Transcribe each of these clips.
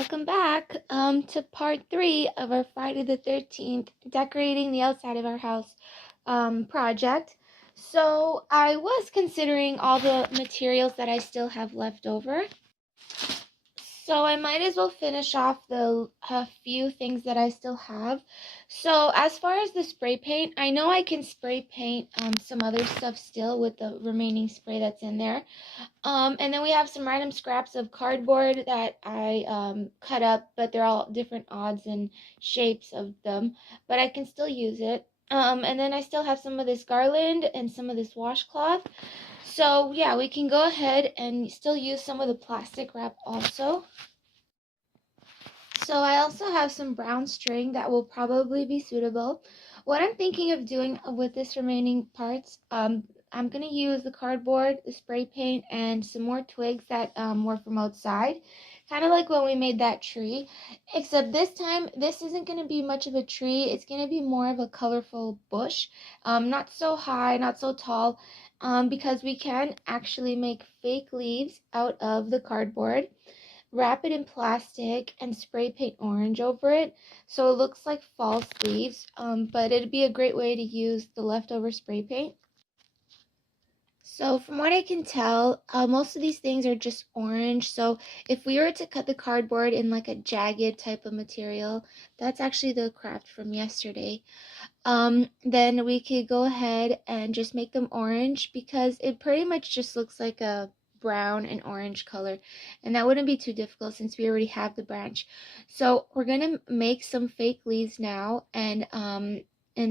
welcome back to part 3 of our Friday the 13th decorating the outside of our house project. So I was considering all the materials that I still have left over. So I might as well finish off the few things that I still have. So as far as the spray paint, I know I can spray paint some other stuff still with the remaining spray that's in there. And then we have some random scraps of cardboard that I cut up, but they're all different odds and shapes of them, but I can still use it. And then I still have some of this garland and some of this washcloth. So yeah, we can go ahead and still use some of the plastic wrap also. So I also have some brown string that will probably be suitable. What I'm thinking of doing with this remaining parts, I'm going to use the cardboard, the spray paint, and some more twigs that were from outside. Kind of like when we made that tree. Except this time, this isn't going to be much of a tree. It's going to be more of a colorful bush. Not so high, not so tall. Because we can actually make fake leaves out of the cardboard, wrap it in plastic, and spray paint orange over it so it looks like false leaves, but it'd be a great way to use the leftover spray paint. So from what I can tell, most of these things are just orange. So if we were to cut the cardboard in like a jagged type of material, that's actually the craft from yesterday, then we could go ahead and just make them orange because it pretty much just looks like a brown and orange color, and that wouldn't be too difficult since we already have the branch. So we're gonna make some fake leaves now and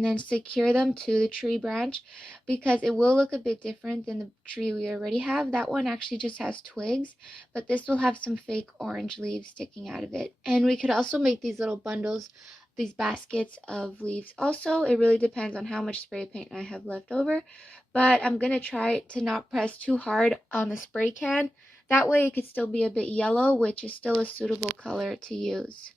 then secure them to the tree branch because it will look a bit different than the tree we already have. That one actually just has twigs, but this will have some fake orange leaves sticking out of it. And we could also make these little bundles, these baskets of leaves. Also, it really depends on how much spray paint I have left over, but I'm gonna try to not press too hard on the spray can. That way it could still be a bit yellow, which is still a suitable color to use.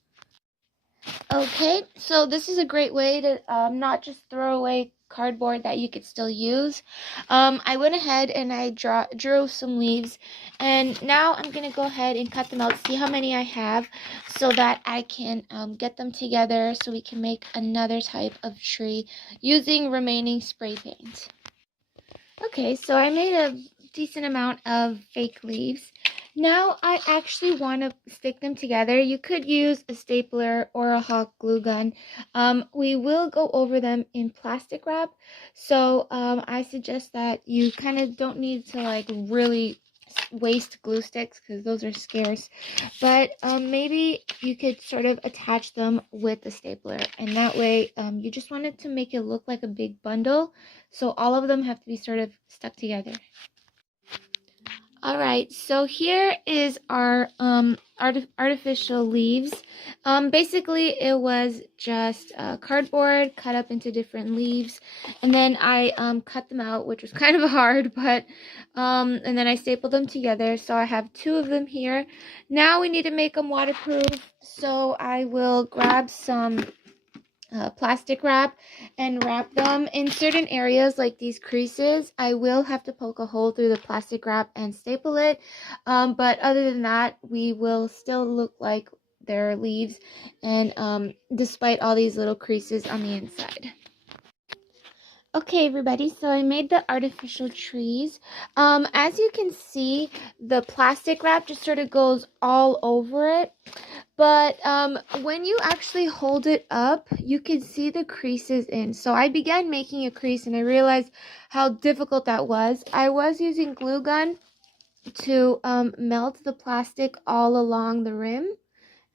Okay, so this is a great way to not just throw away cardboard that you could still use. I went ahead and I drew some leaves, and now I'm going to go ahead and cut them out, see how many I have, so that I can get them together so we can make another type of tree using remaining spray paint. Okay, so I made a decent amount of fake leaves. Now I actually want to stick them together. You could use a stapler or a hot glue gun. We will go over them in plastic wrap. So I suggest that you kind of don't need to like really waste glue sticks because those are scarce. But maybe you could sort of attach them with the stapler. And that way you just wanted to make it look like a big bundle. So all of them have to be sort of stuck together. Alright, so here is our artificial leaves. Basically it was just cardboard cut up into different leaves, and then I cut them out, which was kind of hard, but and then I stapled them together. So I have 2 of them here. Now we need to make them waterproof, so I will grab some plastic wrap and wrap them in certain areas like these creases. I will have to poke a hole through the plastic wrap and staple it, but other than that we will still look like they're leaves, and despite all these little creases on the inside. Okay, everybody, so I made the artificial trees. As you can see, the plastic wrap just sort of goes all over it. But when you actually hold it up, you can see the creases in. So I began making a crease, and I realized how difficult that was. I was using glue gun to melt the plastic all along the rim.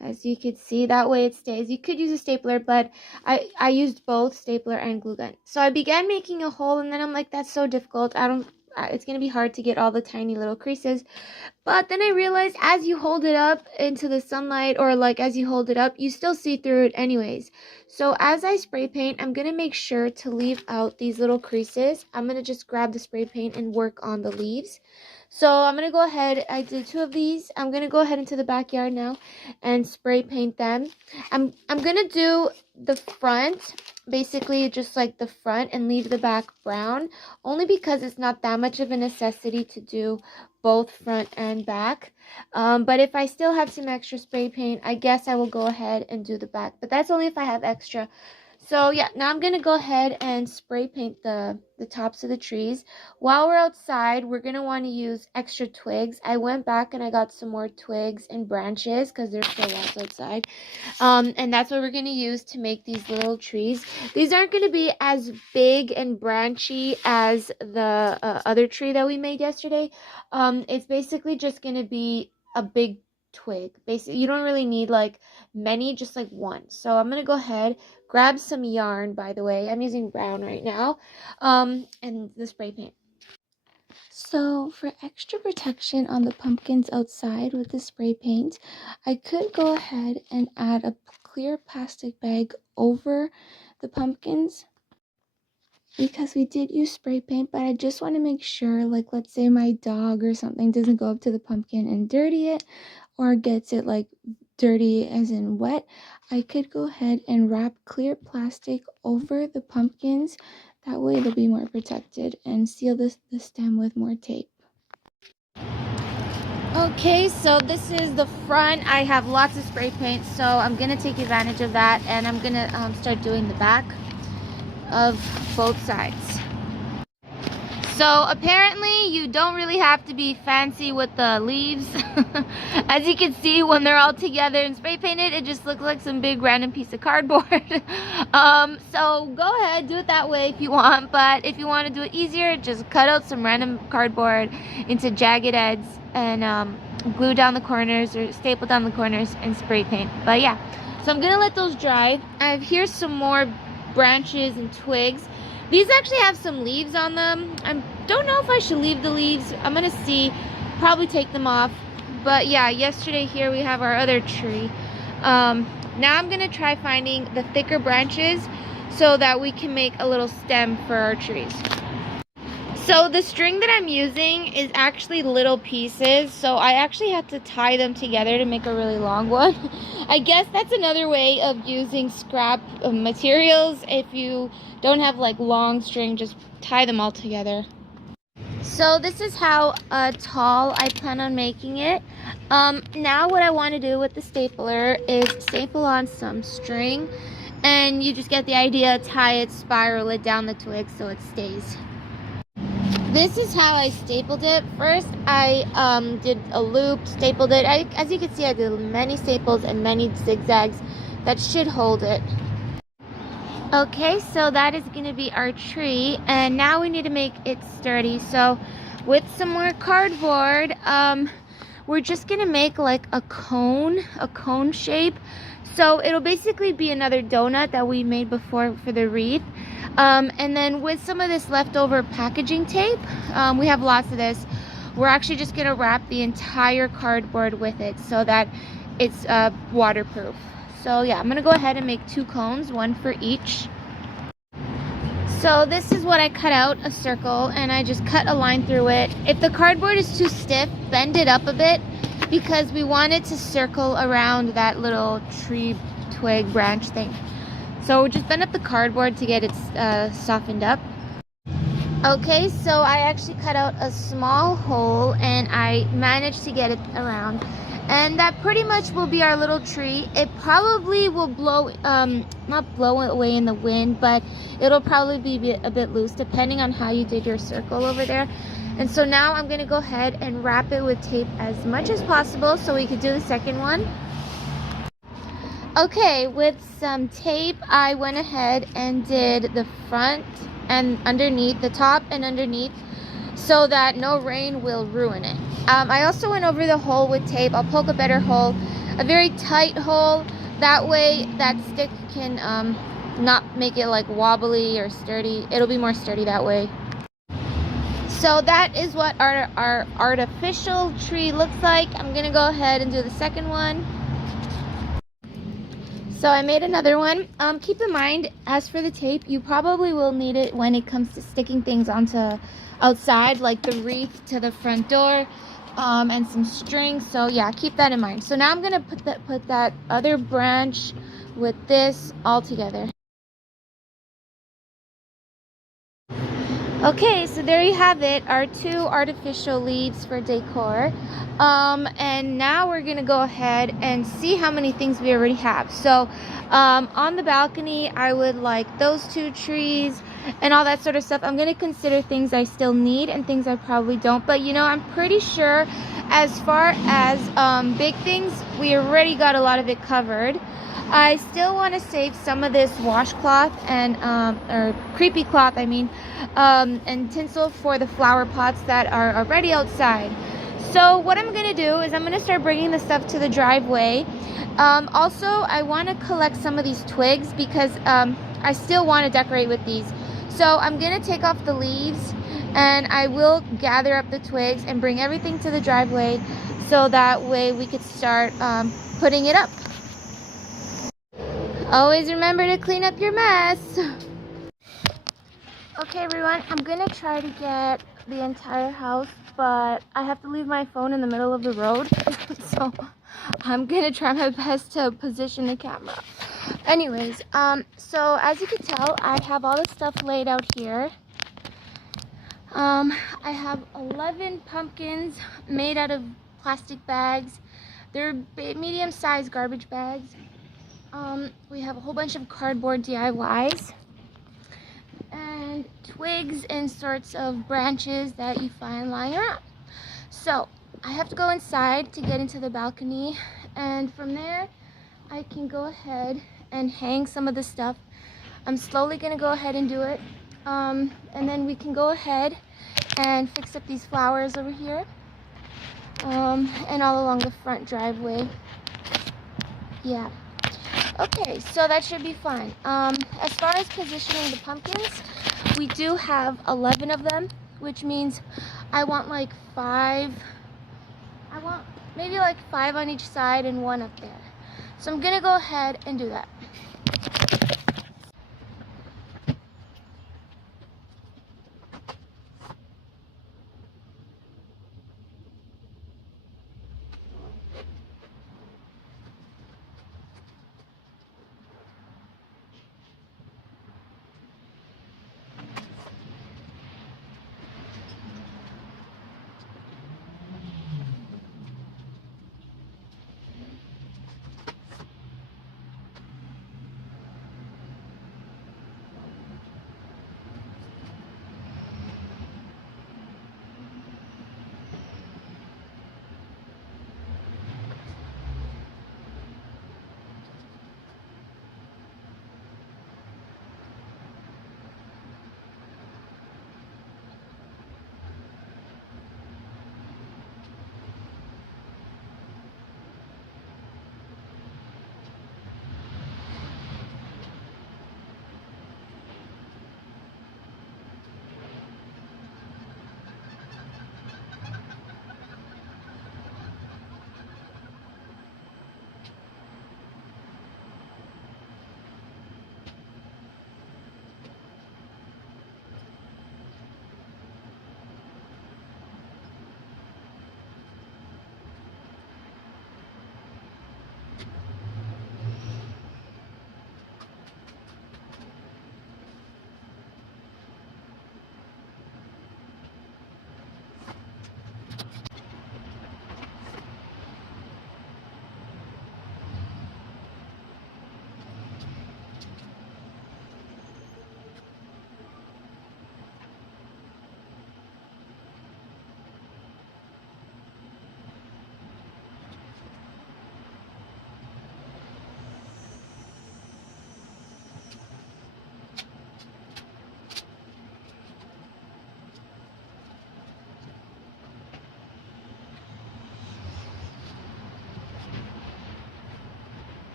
As you can see, that way it stays. You could use a stapler, but I used both stapler and glue gun. So I began making a hole, and then I'm like, that's so difficult. It's going to be hard to get all the tiny little creases. But then I realized as you hold it up into the sunlight, or like as you hold it up, you still see through it anyways. So as I spray paint, I'm going to make sure to leave out these little creases. I'm going to just grab the spray paint and work on the leaves. So I'm going to go ahead, I did 2 of these. I'm going to go ahead into the backyard now and spray paint them. I'm going to do the front, basically just like the front, and leave the back brown, only because it's not that much of a necessity to do both front and back. But if I still have some extra spray paint, I guess I will go ahead and do the back, but that's only if I have extra. So yeah, now I'm gonna go ahead and spray paint the tops of the trees. While we're outside, we're gonna want to use extra twigs. I went back and I got some more twigs and branches because there's still lots outside. And that's what we're gonna use to make these little trees. These aren't gonna be as big and branchy as the other tree that we made yesterday. It's basically just gonna be a big twig. Basically, you don't really need like many, just like one. So I'm gonna go ahead, grab some yarn. By the way, I'm using brown right now, and the spray paint. So for extra protection on the pumpkins outside with the spray paint, I could go ahead and add a clear plastic bag over the pumpkins, because we did use spray paint, but I just want to make sure, like, let's say my dog or something doesn't go up to the pumpkin and dirty it, or gets it like dirty as in wet. I could go ahead and wrap clear plastic over the pumpkins. That way they'll be more protected, and seal the stem with more tape. Okay, so this is the front. I have lots of spray paint, so I'm gonna take advantage of that, and I'm gonna start doing the back of both sides. So apparently you don't really have to be fancy with the leaves. As you can see, when they're all together and spray painted, it just looks like some big random piece of cardboard. So go ahead, do it that way if you want, but if you want to do it easier, just cut out some random cardboard into jagged ends and glue down the corners or staple down the corners and spray paint. But yeah, so I'm gonna let those dry. I have here some more branches and twigs. These actually have some leaves on them. I don't know if I should leave the leaves. I'm gonna see, probably take them off. But yeah, yesterday here we have our other tree. Now I'm gonna try finding the thicker branches so that we can make a little stem for our trees. So the string that I'm using is actually little pieces, so I actually had to tie them together to make a really long one. I guess that's another way of using scrap materials. If you don't have like long string, just tie them all together. So this is how tall I plan on making it. Now what I want to do with the stapler is staple on some string, and you just get the idea, tie it, spiral it down the twig so it stays. This is how I stapled it. First, I did a loop, stapled it. As you can see, I did many staples and many zigzags that should hold it. Okay, so that is going to be our tree, and now we need to make it sturdy. So with some more cardboard, we're just going to make like a cone shape. So it'll basically be another donut that we made before for the wreath. And then with some of this leftover packaging tape, we have lots of this, we're actually just going to wrap the entire cardboard with it so that it's waterproof. So yeah, I'm going to go ahead and make 2 cones, one for each. So this is what I cut out, a circle, and I just cut a line through it. If the cardboard is too stiff, bend it up a bit, because we want it to circle around that little tree twig branch thing. So just bend up the cardboard to get it softened up. Okay, so I actually cut out a small hole and I managed to get it around. And that pretty much will be our little tree. It probably will blow, not blow away in the wind, but it'll probably be a bit loose depending on how you did your circle over there. And so now I'm gonna go ahead and wrap it with tape as much as possible so we could do the second one. Okay, with some tape, I went ahead and did the front and underneath, the top and underneath, so that no rain will ruin it. I also went over the hole with tape. I'll poke a better hole, a very tight hole. That way that stick can not make it like wobbly or sturdy. It'll be more sturdy that way. So that is what our artificial tree looks like. I'm gonna go ahead and do the second one. So I made another one. Keep in mind, as for the tape, you probably will need it when it comes to sticking things onto outside, like the wreath to the front door, and some string. So yeah, keep that in mind. So now I'm gonna put that other branch with this all together. Okay, so there you have it, our 2 artificial leaves for decor. And now we're gonna go ahead and see how many things we already have. So on the balcony, I would like those 2 trees and all that sort of stuff. I'm gonna consider things I still need and things I probably don't, but you know, I'm pretty sure as far as big things, we already got a lot of it covered. I still want to save some of this washcloth and or creepy cloth, I mean, and tinsel for the flower pots that are already outside. So what I'm gonna do is I'm gonna start bringing the stuff to the driveway. Also, I want to collect some of these twigs because I still want to decorate with these. So I'm gonna take off the leaves and I will gather up the twigs and bring everything to the driveway so that way we could start putting it up. Always remember to clean up your mess. Okay everyone, I'm gonna try to get the entire house, but I have to leave my phone in the middle of the road. So I'm gonna try my best to position the camera. Anyways, so as you can tell, I have all the stuff laid out here. I have 11 pumpkins made out of plastic bags. They're medium-sized garbage bags. We have a whole bunch of cardboard DIYs and twigs and sorts of branches that you find lying around. So I have to go inside to get into the balcony, and from there I can go ahead and hang some of the stuff. I'm slowly gonna go ahead and do it, and then we can go ahead and fix up these flowers over here, and all along the front driveway. Yeah. Okay, so that should be fine. As far as positioning the pumpkins, we do have 11 of them, which means I want like 5. I want maybe like 5 on each side and 1 up there. So I'm gonna go ahead and do that.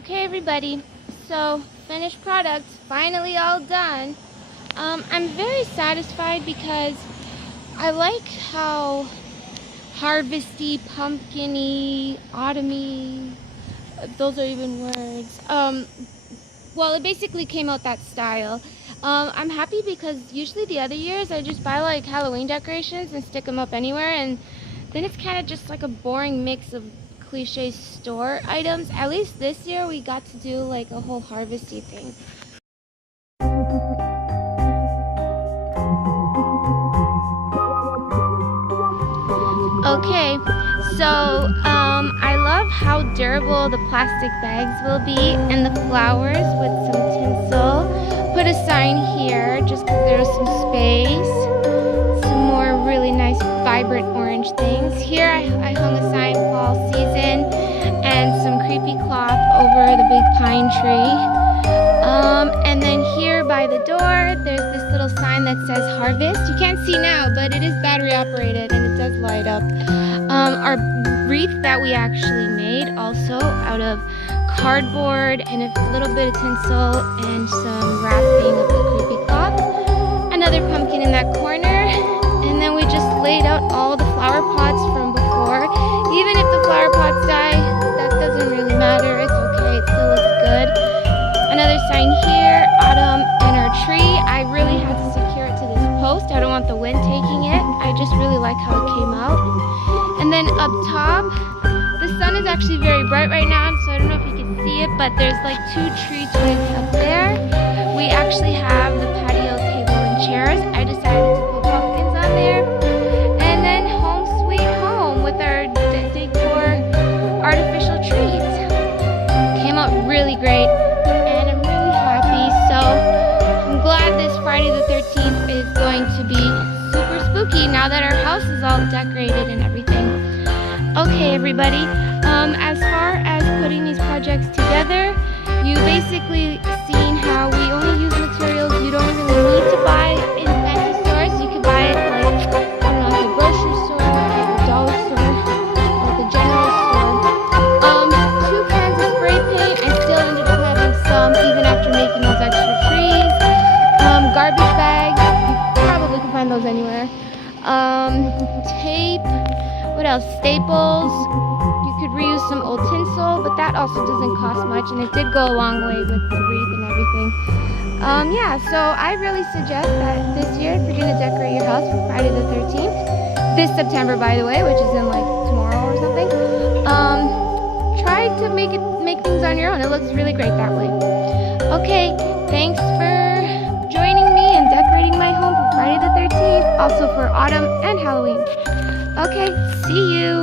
Okay everybody, so finished product, finally all done. I'm very satisfied because I like how harvesty, pumpkin-y, autumn-y, those are even words. Well, it basically came out that style. I'm happy because usually the other years I just buy like Halloween decorations and stick them up anywhere, and then it's kind of just like a boring mix of cliche store items. At least this year we got to do like a whole harvesty thing. Okay, so I love how durable the plastic bags will be, and the flowers with some tinsel. Put a sign here just because there's some space. Some more really nice vibrant orange things. Here I hung a sign fall season and some creepy cloth over the big pine tree. And then here by the door there's this little sign that says harvest. You can't see now, but it is battery operated and it does light up. Our wreath that we actually made also out of cardboard and a little bit of tinsel and some wrapping of the creepy cloth. Another pumpkin in that corner, and then we just laid out all the flower pots from before. Even if the flower pots die, that doesn't really matter, it's okay, it still looks good. Another sign here, autumn and our tree. I really had to secure it to this post. I don't want the wind taking it. I just really like how it came out. And then up top, the sun is actually very bright right now, so I don't know if you can see it, but there's like 2 tree twigs up there. We actually have the patio table and chairs. I decided to put pumpkins on there. And then home sweet home with our decor artificial trees. Came out really great. So I'm glad this Friday the 13th is going to be super spooky now that our house is all decorated and everything. Okay everybody, as far as putting these projects together, you basically seen how we only use materials you don't really need to buy in fancy stores. You can buy it like, I don't know, at the grocery store, at the dollar store, or the general store. 2 cans of spray paint, I still ended up having some even after making those extra trees. Garbage bags, you probably can find those anywhere. Tape, what else? Staples. You could reuse some old tinsel, but that also doesn't cost much, and it did go a long way with the wreath and everything. Yeah, so I really suggest that this year, if you're going to decorate your house for Friday the 13th, this September by the way, which is in like tomorrow or something, try to make things on your own. It looks really great that way. Okay, thanks for joining me and decorating my home for Friday the 13th, also for autumn and Halloween. Okay, see you.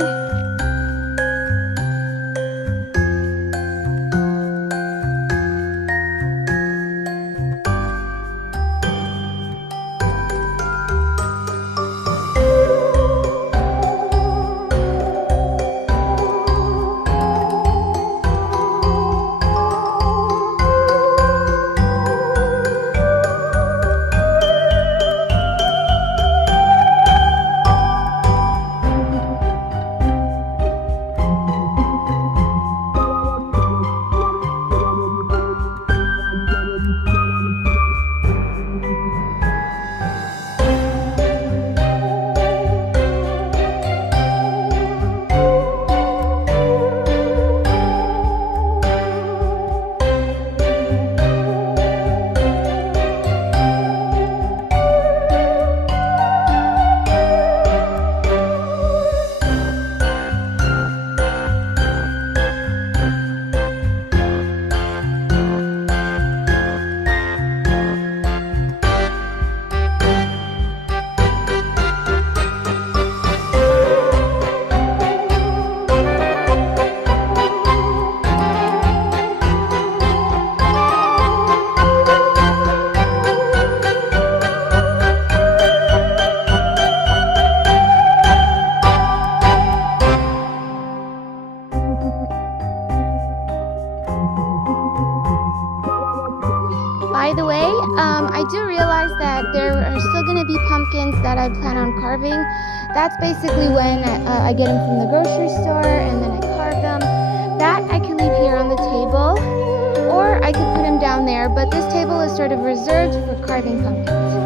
By the way, I do realize that there are still going to be pumpkins that I plan on carving. That's basically when I get them from the grocery store and then I carve them. That I can leave here on the table. but this table is sort of reserved for carving pumpkins.